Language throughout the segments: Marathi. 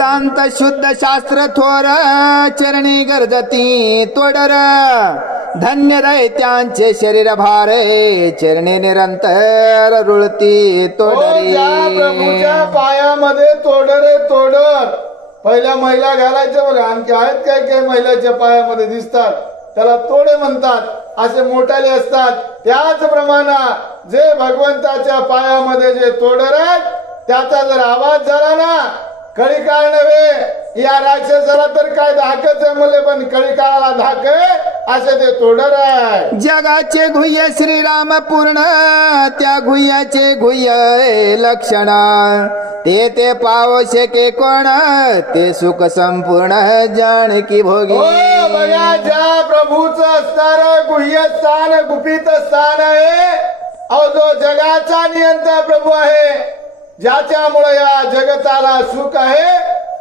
शुद्ध शास्त्र थोर चरणी गरजती तोडर. धन्य दैत्यांचे शरीर भारे चरणी निरंतर रुळती हो, प्रभूच्या पायामध्ये तोडर तोडर. पहिल्या महिला घालायच्या बघा आणखी आहेत काय काय महिलाच्या पायामध्ये दिसतात? त्याला तोडे म्हणतात असे मोठाले असतात. त्याचप्रमाणे जे भगवंताच्या पायामध्ये जे तोडर आहेत त्याचा जर आवाज झाला ना कळी काळ नव्हे. या राक्षसाला तर काय धाकच आहे मुले पण कळी काळाला धाक असे ते तोडर आहे जगाचे गुह्य श्रीराम पूर्ण त्या गुह्याचे गुह्य लक्षण. ते ते पाव शके कोण ते सुख संपूर्ण जानकी भोगी. हो बघा ज्या प्रभूच असणार गुह्य स्थान गुपित स्थान आहे अहो जो जगाचा नियंता प्रभू आहे. ज्याच्यामुळे या जगताला सुख आहे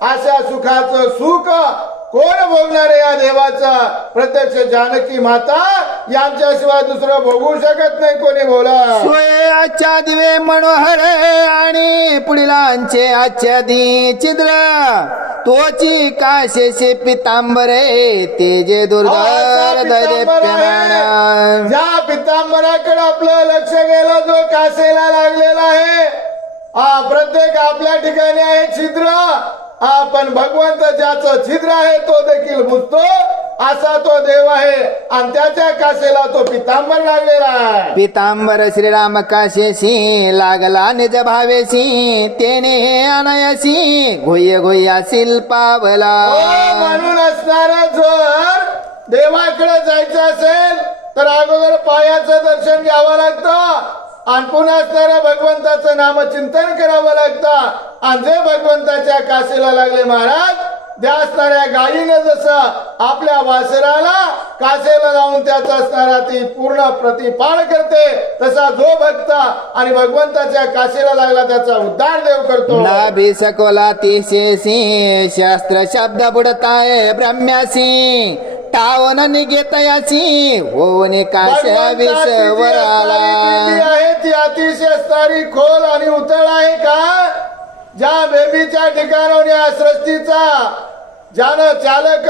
अशा सुखाचं सुख कोण भोगणार या देवाचा? प्रत्यक्ष जानकी माता यांच्याशिवाय दुसरं भोगू शकत नाही कोणी बोला. सोयाच्या दिवे मनोहर आणि पुढीलांचे आच्छादी छिद्र. तोची काशेचे पितांबरे ते जे दुर्धर दैप्यमान ज्या पितांबराकडे आपलं लक्ष गेलं जो कासेला लागलेला आहे हा प्रत्येक आपल्या ठिकाणी आहे छिद्र. हा पण भगवंत ज्याचं छिद्र आहे तो देखील बुजतो. असा तो देव आहे. आणि त्याच्या कासेला तो पितांबर लागलेला आहे. पितांबर श्रीराम काशेशी लागला निज भावेशी. तेने हे अनयशी गुह्य गुह्याशील पावला हो, म्हणून असणार जर देवाकडे जायचं असेल तर अगोदर पायाचं दर्शन घ्यावं लागतं. आणि असणाऱ्या भगवंताचं नामचिंतन करावं लागतं. आणि जे भगवंताच्या काशीला लागले महाराज त्या असणाऱ्या गायीनं जसं आपल्या वासराला कासेला लावून त्याचा असणारा ती पूर्ण प्रतिपाळ करते तसा जो भक्त आणि भगवंताच्या काशीला लागला त्याचा उद्धार देव करतो. नाभी सकोला तिशेसी शास्त्र शब्द बुडताय ब्रह्म्यासी. टावन निघेतयासी होऊन काश्या विष भगवंताची जी वराला असणारी कृती आहे ती अतिशय असणारी खोल आणि उतळ आहे का? ज्या बेबीच्या ठिकाणाहून या सृष्टीचा ज्यानं चालक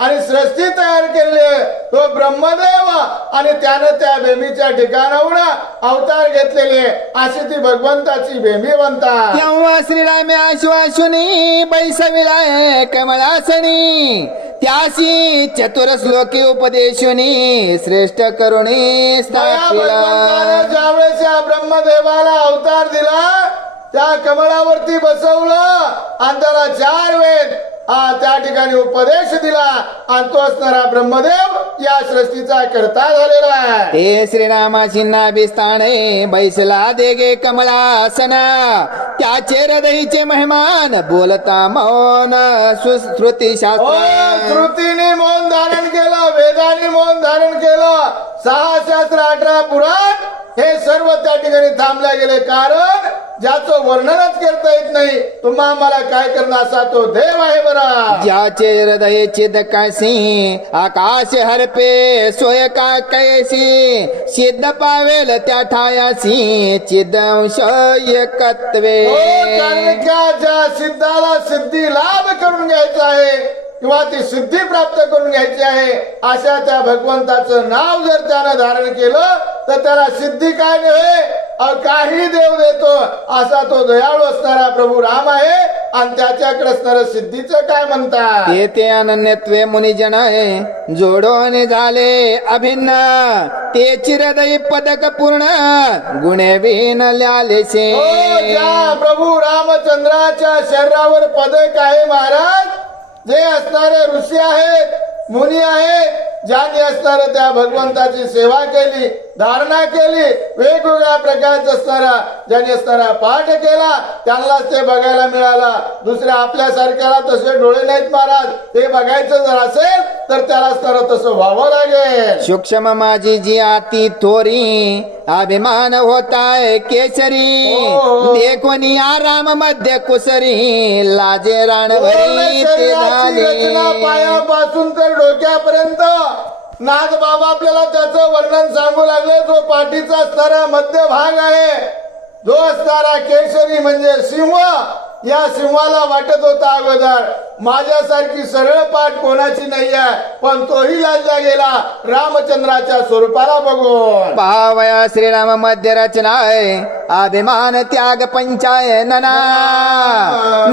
आणि सृष्टी तयार केली आहे, तो ब्रह्मदेव आणि त्यानं त्या बेबीच्या ठिकाणाहून अवतार घेतलेले अशी ती भगवंताची बेबी म्हणतात तेव्हा श्रीरामे आश्वासुनी बैसविलाय कमळासनी. त्यासी चतुर श्लोकी उपदेशुनी श्रेष्ठ करुणी स्थापिला. ज्यावेळेस या ब्रह्मदेवाला अवतार दिला त्या कमळावरती बसवलं आणि त्याला चार वेद त्या ठिकाणी उपदेश दिला. आणि तो असणारा ब्रह्मदेव या सृष्टीचा करता झालेला आहे. हे श्रीरामाची नाभिस्थाने बैसला देगे कमळासन त्याचे हृदयीचे मेहमान बोलता मौन सुश्रुती शास्त्र. श्रुतीने मौन धारण केलं वेदाने मौन धारण केलं. सहा शास्त्र अठरा पुराण हे सर्व त्या ठिकाणी थांबल्या गेले. कारण ज्याचं वर्णनच करता येत नाही तुम्हा मला काय करणं असा तो देव आहे बरा. ज्याचे हृदय चिदकाशी आकाश हरपे सोय का कैसी सिद्ध पावेल त्या ठायासी चिदंश एकत्वे. हो, सिद्धाला सिद्धी लाभ करून घ्यायचा आहे किंवा ती सिद्धी प्राप्त करून घ्यायची आहे अशा त्या भगवंताचं नाव जर त्यानं धारण केलं तर त्याला सिद्धी काय नव्हे काही देव देतो असा तो दयाळू असणारा प्रभू राम आहे आणि त्याच्याकडे असणारं सिद्धीचं काय म्हणतात? ते ते अनन्यत्वे मुनिजन आहे जोडून झाले अभिन्न. ते चिरदयी पदक पूर्ण गुणे विन ल्यालेसे. हो, प्रभू रामचंद्राच्या शरीरावर पदक आहे महाराज जे असणारे ऋषी आहेत मुनी आहेत ज्यांनी असणारे त्या भगवंताची सेवा केली धारणा केली. वेगवेगळ्या प्रकारचा असणारा ज्यांनी असणारा पाठ केला त्यांनाच ते बघायला मिळाला. दुसऱ्या आपल्यासारख्याला तसे डोळे नाहीत महाराज. ते बघायचं जर असेल तर त्याला असणारं तसं व्हावं लागेल. सूक्ष्म माझी जी आती थोरी अभिमान होताय केसरी. हो. देखोनी आराम मध्य कुसरी लाजे ते झाले पायापासून तर डोक्यापर्यंत. नाथ बाबा आपल्याला त्याचं वर्णन सांगू लागले. जो पाठीचा असणारा मध्य भाग आहे जो असणारा केशरी म्हणजे सिंह या सिंहाला वाटत होता अगोदर. माझ्यासारखी सरळ पाठ कोणाची नाही आहे पण तोही लाजला गेला रामचंद्राच्या स्वरूपाला बघून. पावया श्रीराम मध्य रचनाय अभिमान त्याग पंचायनना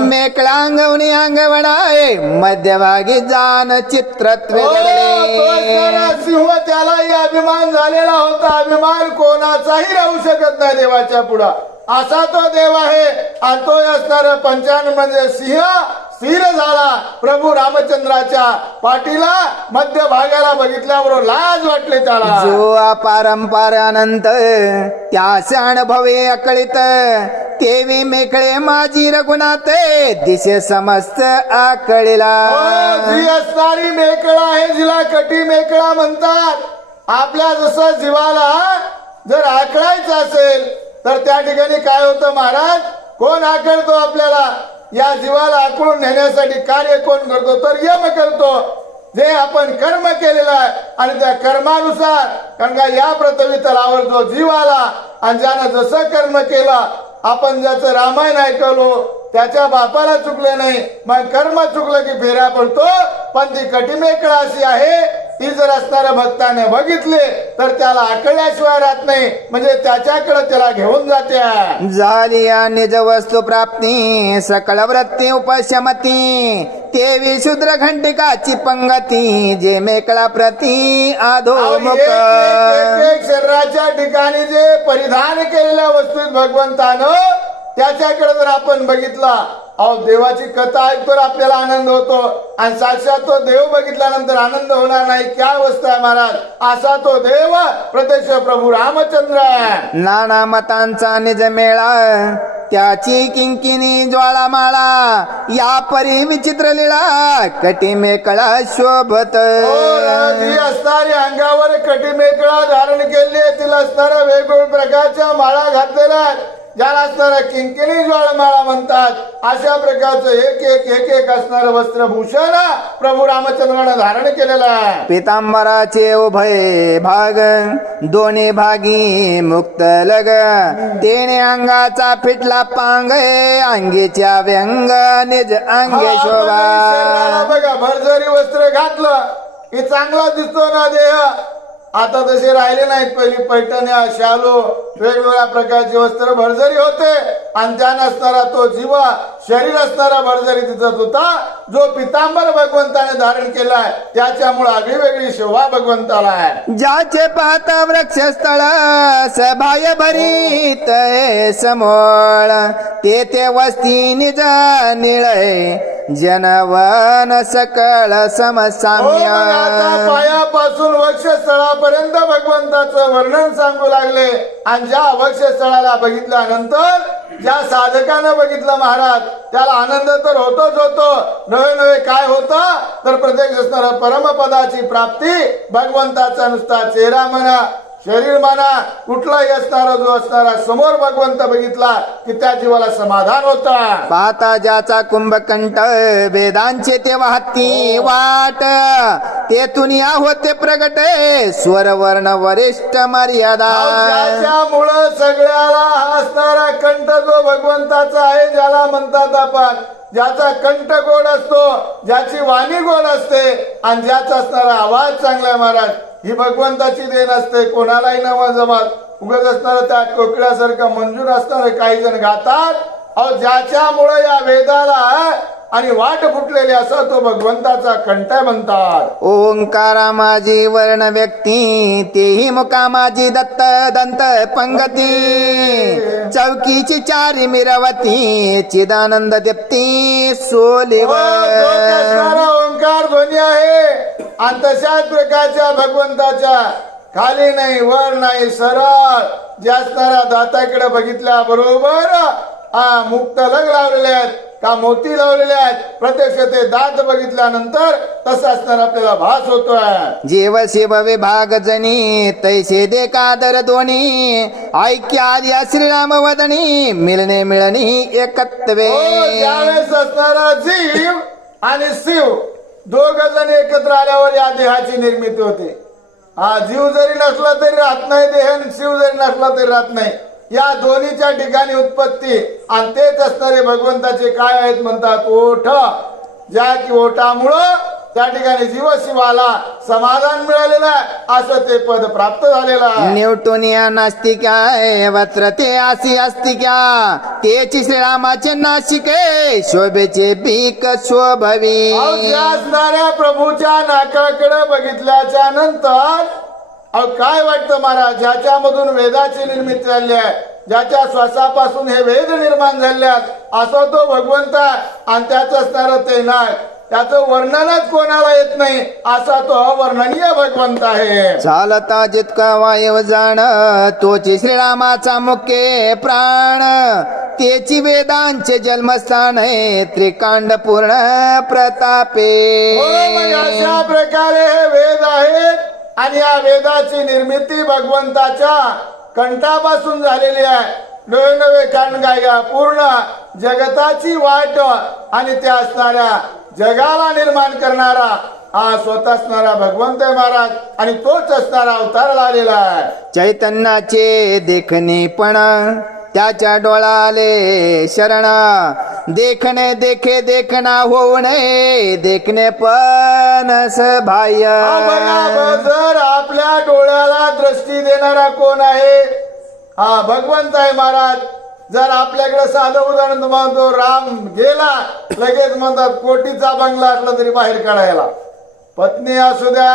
मेकळांगवणी अंगवणाय मध्यभागी जान चित्रत्व हो, तो जगले. असणारा सिंह त्यालाही अभिमान झालेला होता. अभिमान कोणाचाही राहू शकत नाही देवाच्या पुढं. असा तो देव आहे. आणि तो असणारा पंचान म्हणजे सिंह स्थिर झाला. प्रभू रामचंद्राच्या पाठीला मध्य भागाला बघितल्यावर लाज वाटले त्याला. जो अपारंपार अनंत त्यास अनुभवे अकळित तेवी मेकळे माझी रघुनाथ दिशे समस्त आकळीला. हो, जी असणारी मेकळा आहे जिला कटी मेकळा म्हणतात. आपल्या जसं जीवाला जर आकळायचं असेल तर त्या ठिकाणी काय होतं महाराज? कोण आकळतो आपल्याला? या जीवाला आकळून नेण्यासाठी कार्य कोण करतो? तर यम करतो. जे आपण कर्म केलेलं आहे आणि त्या कर्मानुसार कारण का या पृथ्वी तलावर जो जीव आला आणि ज्यानं जसं कर्म केलं आपण ज्याचं रामायण ऐकलो त्याच्या बापाला चुकलं नाही. मग कर्म चुकलं की फेऱ्या पडतो पण ती कटिमेकडा अशी आहे ती जर असणाऱ्या भक्ताने बघितले तर त्याला आकळल्याशिवाय राहत नाही. म्हणजे त्याच्याकडे त्याला घेऊन जाते. झाली निज वस्तू प्राप्ती सकळ वृत्ती उपशमती. तेवी शूद्र घंटिकाची पंगती जे मेकळा प्रती एक शरीराच्या ठिकाणी जे परिधान केलेल्या वस्तू आहेत भगवंतानं त्याच्याकडे जर आपण बघितला अहो देवाची कथा ऐकतो आपल्याला आनंद होतो. आणि साक्षात तो देव बघितल्यानंतर आनंद होणार नाही. क्या अवस्था आहे महाराज? असा तो देव प्रत्यक्ष प्रभू रामचंद्र आहे. नाना मतांचा निज मेळा त्याची किंकिनी ज्वाळामाळा या परी विचित्र लिळा कटी मेकळा शोभत. हो, जी असणारी अंगावर कटिमेकळा धारण केली आहे. तिला असणाऱ्या वेगवेगळ्या प्रकारच्या माळा घातलेल्या आहेत. ज्याला असणाऱ्या किंकिणी ज्वाळमाळा म्हणतात. अशा प्रकारचं एक एक एक एक असणारं वस्त्रभूषण प्रभू रामचंद्रानं धारण केलेलं आहे. पितांबराचे उभय भाग दोन्ही भागी मुक्त लग. तेने अंगाचा फिटला पांग अंगीच्या व्यंग निज अंगे शोभा. बघा भरजरी वस्त्र घातलं की चांगला दिसतो ना देह. आता तसे राहिले नाहीत पहिली. पैठण्या शालो वेगवेगळ्या प्रकारचे वस्त्र भरजरी होते. आणि त्या नसणारा तो जीवा शरीर असणारा भरजरी दिसत होता जो पितांबर भगवंताने धारण केलाय. त्याच्यामुळे आम्ही वेगळी शोभा भगवंताला आहे. ज्याचे पाहता वृक्षस्थळ सभाय भरीत समोळ ते ते वस्ती निज निळय जनवन सकळ हो, समसाम्य. पायापासून वक्षस्थळापर्यंत भगवंताचं वर्णन सांगू लागले. आणि ज्या वक्षस्थळाला बघितल्यानंतर ज्या साधकानं बघितलं महाराज त्याला आनंद तर होतोच होतो. नवे नवे काय होतं? तर प्रत्यक्ष असणारा परमपदाची प्राप्ती भगवंताचा नुसता चेहरा म्हणा शरीर म्हणा कुठलाही असणारा जो असणारा समोर भगवंत बघितला की त्या जीवाला समाधान होतं. पाहता ज्याचा कुंभकंठ वेदांचे ते वाहती वाट. तेथून या होते प्रगट स्वर वर्ण वरिष्ठ मर्यादा. त्याच्यामुळं सगळ्याला असणारा कंठ जो भगवंताचा आहे ज्याला म्हणतात आपण ज्याचा कंठ गोड असतो ज्याची वाणी गोड असते आणि ज्याचा असणारा आवाज चांगला महाराज ही भगवंताची देण असते. कोणालाही नवा जमात उगत असणारं त्या कोकिळासारखं मंजूर असणार काही जण गातात. अहो ज्याच्यामुळे या वेदाला आणि वाट फुटलेली असा तो भगवंताचा कंठ म्हणतात. ओंकारा माझी वर्ण व्यक्ती तेही मुका माझी दत्त दंत पंगती. चौकीची चारी मिरवती चिदानंद दीप्ती हो, सोलीवर असणारा ओंकार ध्वनी आहे. आणि तशाच प्रकारच्या भगवंताच्या खाली नाही वर नाही सरळ. जे असणाऱ्या दाताकडे बघितल्या बरोबर हा मुक्त लग लावलेले आहेत का मोती लावलेले आहेत? प्रत्यक्ष ते दात बघितल्यानंतर तसा असणार आपल्याला भास होतोय. जीव शिव विभाग जनी तैसे दे कादर दोन्ही ऐक्य आद्या श्रीराम वदनी मिळणे मिळणी एकत्वे. हो, असणारा जीव आणि शिव दोघ जण एकत्र आल्यावर या देहाची निर्मिती होते. हा जीव जरी नसला तरी राहत नाही देह शिव जरी नसला तरी राहत नाही. या दोन्हीच्या ठिकाणी उत्पत्ती. आणि तेच असणारे भगवंताचे काय आहेत म्हणतात? ओठ. ज्या की ओठामुळं त्या ठिकाणी जीवशिवाला समाधान मिळालेलं आहे. असं ते पद प्राप्त झालेलं आहे. न्यूटोनिया नास्तिका वत्र ते आसी अस्तिक्या तेची श्रीरामाचे नाशिके शोभेचे पीक शोभवी. असणाऱ्या प्रभूच्या नाकाकडे बघितल्याच्या नंतर अहो काय वाटतं महाराज? ज्याच्यामधून वेदाची निर्मिती झाली आहे ज्याच्या श्वासापासून हे वेद निर्माण झाले आहेत असा तो भगवंत आणि त्याच असणार ते नाही त्याचं वर्णनच कोणाला येत नाही असा तो अवर्णनीय भगवंत आहे. चालता जितका वायव जाण तोची श्रीरामाचा मुख्य प्राण. तेची वेदांचे जन्मस्थान आहे त्रिकांड पूर्ण प्रतापे. हो, अशा प्रकारे हे वेद आहेत. आणि या वेदाची निर्मिती भगवंताच्या कंठापासून झालेली आहे. नवे नवे कान पूर्ण जगताची वाट आणि त्या असणाऱ्या जगाला निर्माण करणारा हा स्वतः असणारा भगवंत महाराज आणि तोच असणारा अवतार आलेला आहे. चैतन्याचे देखणे पण त्याच्या डोळाले शरण. देखणे देखे देखणा होऊ नये. देखणे पण बाह्य. जर आपल्या डोळ्याला दृष्टी देणारा कोण आहे? हा भगवंत आहे महाराज. जर आपल्याकडे साधं उदाहरण तुम्हाला तो राम गेला लगेच म्हणतात कोटीचा बंगला असला तरी बाहेर काढायला. पत्नी असू द्या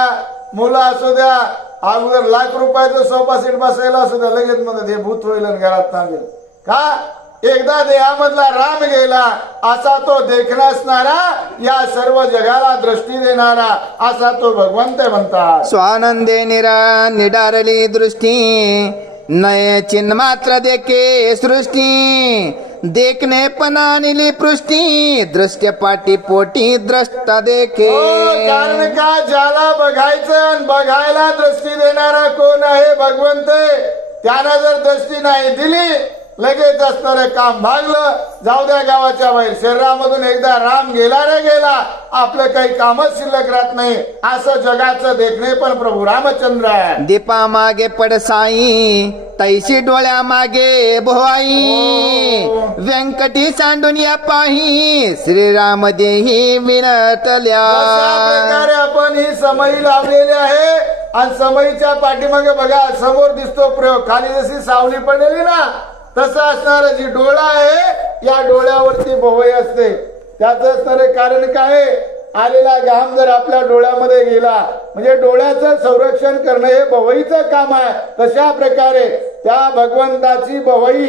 मुलं असू द्या अगोदर लाख रुपयाचं सोफा सीट बसायला असू द्या लगेच म्हणत हे भूत होईल आणि घरात थांबेल. का? एकदा देहामधला राम गेला असा तो देखणा असणारा या सर्व जगाला दृष्टी देणारा असा तो भगवंत म्हणतात. स्वानंदे निरा निडारली दृष्टी नय चिन्ह मात्र देखे सृष्टी. देखणे पणा निली पृष्टी दृष्ट्य पाटी पोटी द्रष्टा देखे। कारण का ज्याला बघायचं आणि बघायला दृष्टी देणारा कोण आहे भगवंत? त्याला जर दृष्टी नाही दिली लगेच असणारं काम भागलं जाऊ द्या गावाच्या बाहेर. शरीरामधून एकदा राम गेला रे गेला. आपलं काही कामच शिल्लक राहत नाही. असं जगाचं देखणे पण प्रभू रामचंद्र आहे. दीपा मागे पडसाई तैशी डोळ्या मागे भोवाई व्यंकटी सांडून या पाही श्रीराम देही विनतल्या. अशा प्रकारे आपण ही समई लावलेली आहे. आणि समईच्या पाठीमागे बघा समोर दिसतो प्रयोग. खाली जशी सावली पडलेली ना तसं असणार जी डोळा आहे या डोळ्यावरती भोवई असते. त्याच असणारे कारण काय आहे? आलेला घाम जर आपल्या डोळ्यामध्ये गेला म्हणजे डोळ्याचं संरक्षण करणं हे भवईचं काम आहे. तशा प्रकारे त्या भगवंताची भवई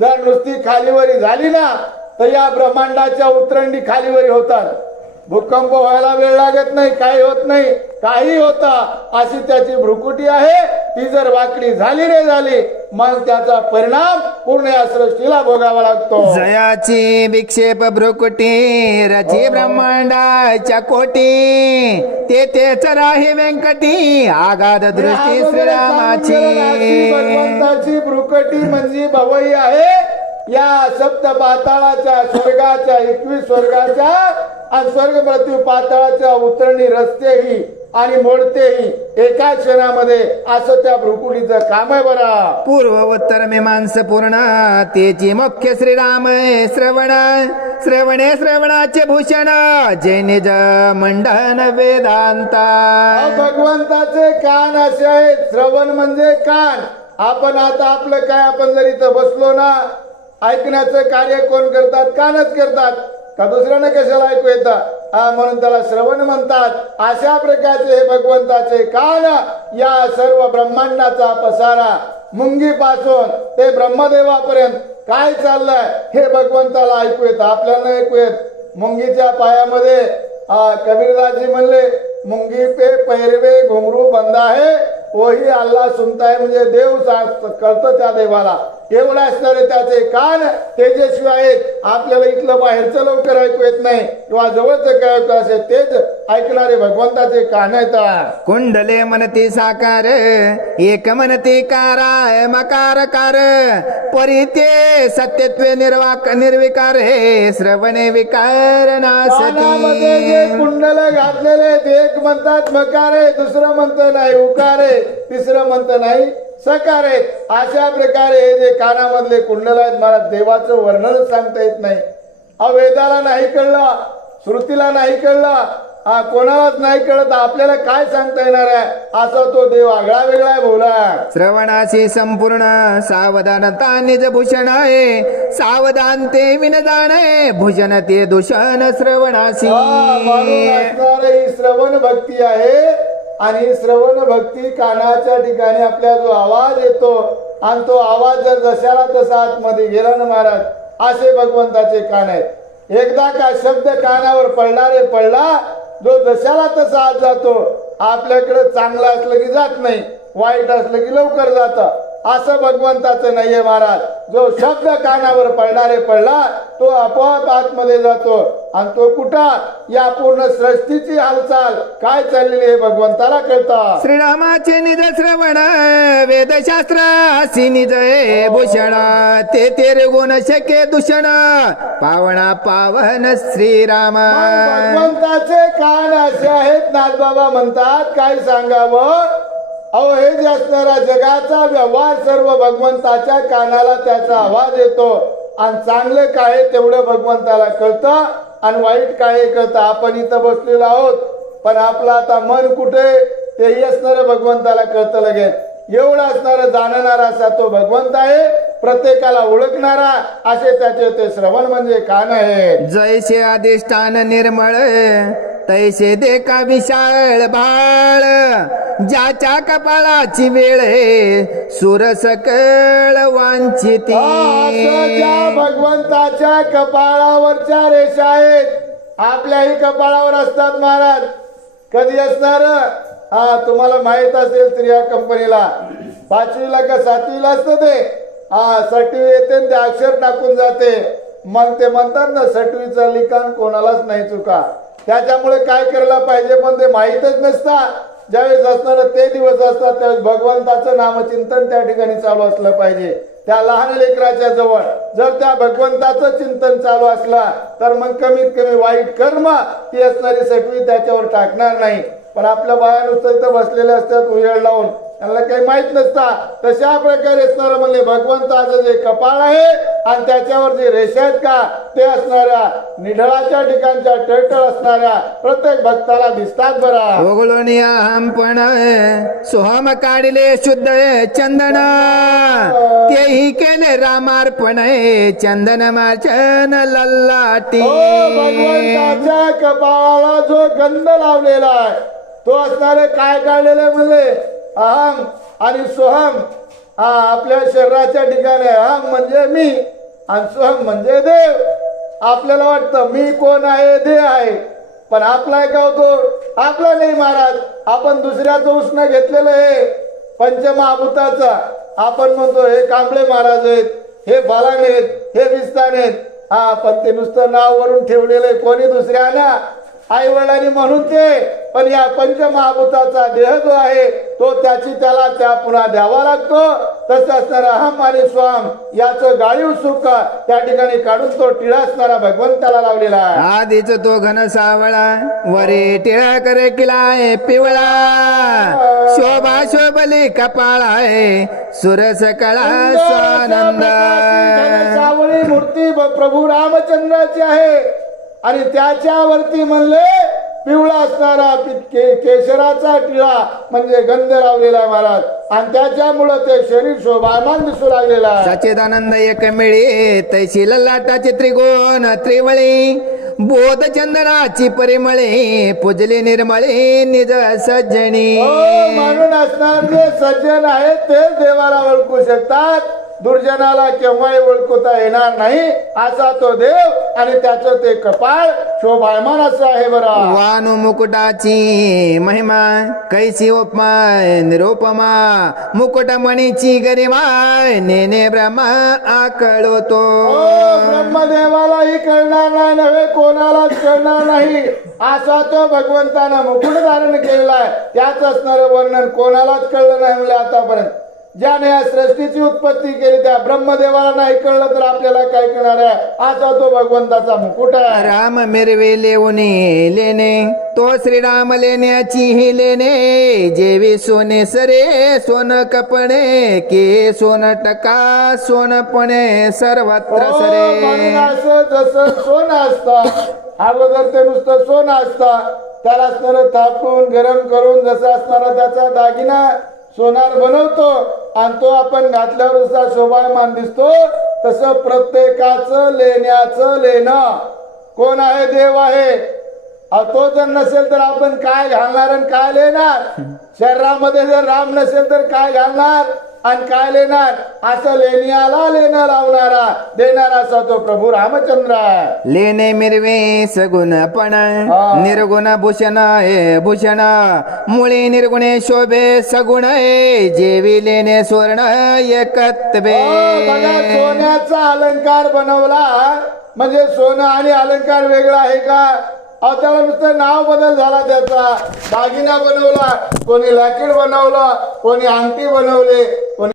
जर नुसती खालीवरी झाली ना तर या ब्रह्मांडाच्या उतरंडी खालीवरी होतात. भूकंप व्हायला वेळ लागत नाही काही होत नाही. काही होता अशी त्याची भ्रुकुटी आहे. ती जर वाकडी झाली रे झाली मग त्याचा परिणाम पूर्ण या सृष्टीला भोगावा लागतो. जयाची विक्षेप भ्रुकुटी रची ब्रह्मांडाच्या कोटी ते तेच राही व्यंकटी आगाध दृष्टी श्रीरामाची. भगवंताची भ्रुकटी म्हणजे भवई आहे. या सप्त पाताळाच्या स्वर्गाच्या एकवीस स्वर्गाच्या आणि स्वर्ग मृत्यू पाताळाच्या उतरणी रस्तेही आणि मोडतेही एका क्षणामध्ये असं त्या भ्रुकुटीचं काम आहे बरा. पूर्व उत्तर मीमांस पूर्ण तेची मुख्य श्रीराम श्रवण श्रवणे श्रवणाचे भूषण जय निज मंडन वेदांता. भगवंताचे कान असे आहेत श्रवण म्हणजे कान. आपण आता आपलं काय आपण जर इथं बसलो ना ऐकण्याचं कार्य कोण करतात कानच करतात? का दुसऱ्यानं कशाला ऐकू येतात हा म्हणून त्याला श्रवण म्हणतात. अशा प्रकारचे हे भगवंताचे कान या सर्व ब्रह्मांडाचा पसारा. मुंगीपासून ते ब्रह्मदेवापर्यंत काय चाललंय हे भगवंताला ऐकू येत आपल्याला ऐकू येत. मुंगीच्या पायामध्ये कबीरदासजी म्हणले मुंगी पे पैरवे घुंगरू बंद आहे वही अल्लाह सुनताय म्हणजे देव कळतं त्या देवाला। एवढं असणारे त्याचे कान तेजस्वी आहेत. आपल्याला इथलं बाहेरचं लवकर ऐकू येत नाही. किंवा जवळचं काय ऐकू असेल तेच ऐकणारे भगवंताचे कान आहेत. कुंडले मनती साकार एक मनती काराय मकार कार. परी ते सत्यत्वे निर्वाक निर्विकार हे श्रवणे विकार नासती. कुंडल घातलेले एक म्हणतात मकार आहे दुसरं म्हणतं नाही उकार आहे. तिसरं म्हणतं नाही सकार आहेत. अशा प्रकारे हे जे कानामधले कुंडल आहेत मला देवाचं वर्णनच सांगता येत नाही. हा वेदाला नाही कळलं श्रुतीला नाही कळलं हा कोणालाच नाही कळत आपल्याला काय सांगता येणार आहे? असा तो देव आगळा वेगळा आहे बोला श्रवणाशी संपूर्ण सावधानता निज भूषण आहे. सावधान ते विन जाणे भूषण ते दूषण श्रवणाशी. ही श्रवण भक्ती आहे. आणि श्रवण भक्ती कानाच्या ठिकाणी आपल्या जो आवाज येतो आणि तो आवाज जर जशाला तसा आतमध्ये गेला ना महाराज असे भगवंताचे कान आहेत. एकदा का शब्द कानावर पडला रे पडला जो जशाला तसा आत जातो आपल्याकडे चांगलं असलं की जात नाही वाईट असलं की लवकर जातं. असं भगवंताचं नाहीये महाराज. जो शब्द कानावर पडणारे पडला तो आपोआप आतमध्ये जातो. आणि तो कुठं? या पूर्ण सृष्टीची हालचाल. काय चाललेली आहे भगवंताला कळतं. श्रीरामाचे निज श्रवण वेदशास्त्र असी निज हे भूषण. ते ते गुण शके दूषण. पावना पावन श्रीराम. भगवंताचे कान असे आहेत नाथबाबा म्हणतात. काय सांगावं? अहो हे जे असणारा जगाचा व्यवहार सर्व भगवंताच्या कानाला त्याचा आवाज येतो. आणि चांगलं काय तेवढं भगवंताला कळतं आणि वाईट काय कळतं. आपण इथं बसलेलो आहोत पण आपलं आता मन कुठे तेही असणारं भगवंताला कळतं लगेच. एवढा असणारा जाणणारा असा तो भगवंत आहे प्रत्येकाला ओळखणारा असे त्याचे ते श्रवण म्हणजे कान आहे. जैसे अधिष्ठान निर्मळ तैसे देखा विशाळ भाळ ज्याच्या कपाळाची वेळ सुर सकळ वांछिती. असं भगवंताच्या कपाळावरच्या रेषा आहेत आपल्याही कपाळावर असतात महाराज. कधी असणार? हा तुम्हाला माहीत असेल तर या कंपनीला. पाचवीला का सातवीला असतं ते? हा साठी येते आणि ते अक्षर टाकून जाते. मग ते म्हणतात ना सटवीचं लिखाण कोणालाच नाही चुका. त्याच्यामुळे काय करायला पाहिजे पण ते माहीतच नसता ज्यावेळेस असणार ते दिवस असतात त्यावेळेस भगवंताचं नामचिंतन त्या ठिकाणी चालू असलं पाहिजे. त्या लहान लेकराच्या जवळ जर त्या भगवंताचं चिंतन चालू असला तर मग कमीत कमी वाईट कर्म ती असणारी सटवी त्याच्यावर टाकणार नाही. पण आपल्या बाया नुसतं इथं बसलेले असतात उयळ लावून त्यांना काही माहीत नसता. तशा प्रकारे असणारं म्हणजे भगवंताचं जे कपाळ आहे आणि त्याच्यावर जे रेषा आहेत का ते असणाऱ्या निढळाच्या ठिकाणच्या टळटळ असणाऱ्या प्रत्येक भक्ताला दिसतात बरा. ओगळून हमपण सोहम काढले शुद्ध चंदन. तेही केले रामार्पण चंदन माचन लल्लाटी. हो भगवंताच्या कपाळाला जो गंध लावलेला आहे तो असणारे काय काढलेले म्हणले अहम आणि सोहम हा आपल्या शरीराच्या ठिकाणी अहम म्हणजे मी आणि सोहम म्हणजे देव. आपल्याला वाटतं मी कोण आहे दे आहे. पण आपला काय होतो आपला नाही महाराज. आपण दुसऱ्याचं उष्ण घेतलेलं आहे. पंचमहाभूताचा. आपण म्हणतो हे कांबळे महाराज आहेत हे बालांग आहेत हे विस्तान आहेत. हा पण ते नुसतं नाव वरून ठेवलेलं आहे. कोणी दुसऱ्या ना आई वडिलांनी म्हणून ते. पण या पंचमहाभूताचा देह जो आहे तो त्याची त्याला त्या पुन्हा द्यावा लागतो. तसं असणारा अहम आणि स्वाम याचं गाळीव सुख त्या ठिकाणी काढून तो टिळा असणारा भगवंताला लावलेला आहे. आधीच तो घन सावळा वरे टिळा करे किलाय पिवळा. शोभा शोभली कपाळाय सुरस कळा स्वानंद. सावळी मूर्ती प्रभू रामचंद्राची आहे. आणि त्याच्यावरती म्हणले पिवळा असणारा पि- के- केशराचा टिळा म्हणजे गंध लावलेला महाराज. आणि त्याच्यामुळं ते शरीर शोभामान दिसू लागलेला आहे. सच्चिदानंद एक मिळे तैशी ललाटाची त्रिगुण त्रिवळी बोध चंदनाची परिमळे पुजली निर्मळे निज सज्जनी. हो, म्हणून असणार जे सज्जन आहेत तेच देवाला ओळखू शकतात. दुर्जनाला केव्हाही ओळखता येणार नाही असा तो देव आणि त्याचं ते कपाळ शोभायमान असं आहे बरं. वानु मुकुटाची महिमा कैसी उपमा निरुपमा मुकुट मणीची गरिमा नेने ब्रह्मा आकळतो हो, ब्रह्मदेवालाही कळणार नाही नव्हे कोणालाच कळणार नाही. असा तो भगवंतानं मुकुट धारण केलेला आहे. त्याच असणारं वर्णन कोणालाच कळलं नाही म्हणजे आतापर्यंत. ज्याने या सृष्टीची उत्पत्ती केली त्या ब्रह्मदेवाला नाही कळलं तर आपल्याला काय कळणार आहे? असा तो भगवंताचा मुकुट आहे. राम मिरवे लेवणे लेणे तो श्रीराम लेण्याची ही लेणे जेवी सोने सरे सोन कपणे के सोन टका सोनपणे सर्वत्र हो, म्हणून सरे असं जसं सोनं असतं. अगोदर ते नुसतं सोनं असतं. त्याला असणारं थापून गरम करून जसं असणारा त्याचा दागिना सोनार बनवतो आणि तो आपण घातल्यावर जसा शोभायमान दिसतो. तसं प्रत्येकाचं लेण्याचं लेणं. कोण आहे देव आहे? तो जर नसेल तर आपण काय घालणार आणि काय लेणार? शरीरामध्ये जर राम नसेल तर काय घालणार? आणि काय लेणार? असं लेण्याला लेणं लावणारा देणारा असा तो प्रभू रामचंद्र आहे. लेणे मिरवे सगुणपण हा. निर्गुण भूषण हे भूषण. मुळे निर्गुणे शोभे सगुण हे जेवी लेणे स्वर्ण एकत्वे. सोन्याचा अलंकार बनवला. म्हणजे सोनं आणि अलंकार वेगळा आहे का? त्याला नुसतं नाव बदल झाला त्याचा. दागिना बनवला कोणी लॅकेट बनवलं कोणी अंगठी बनवले कोणी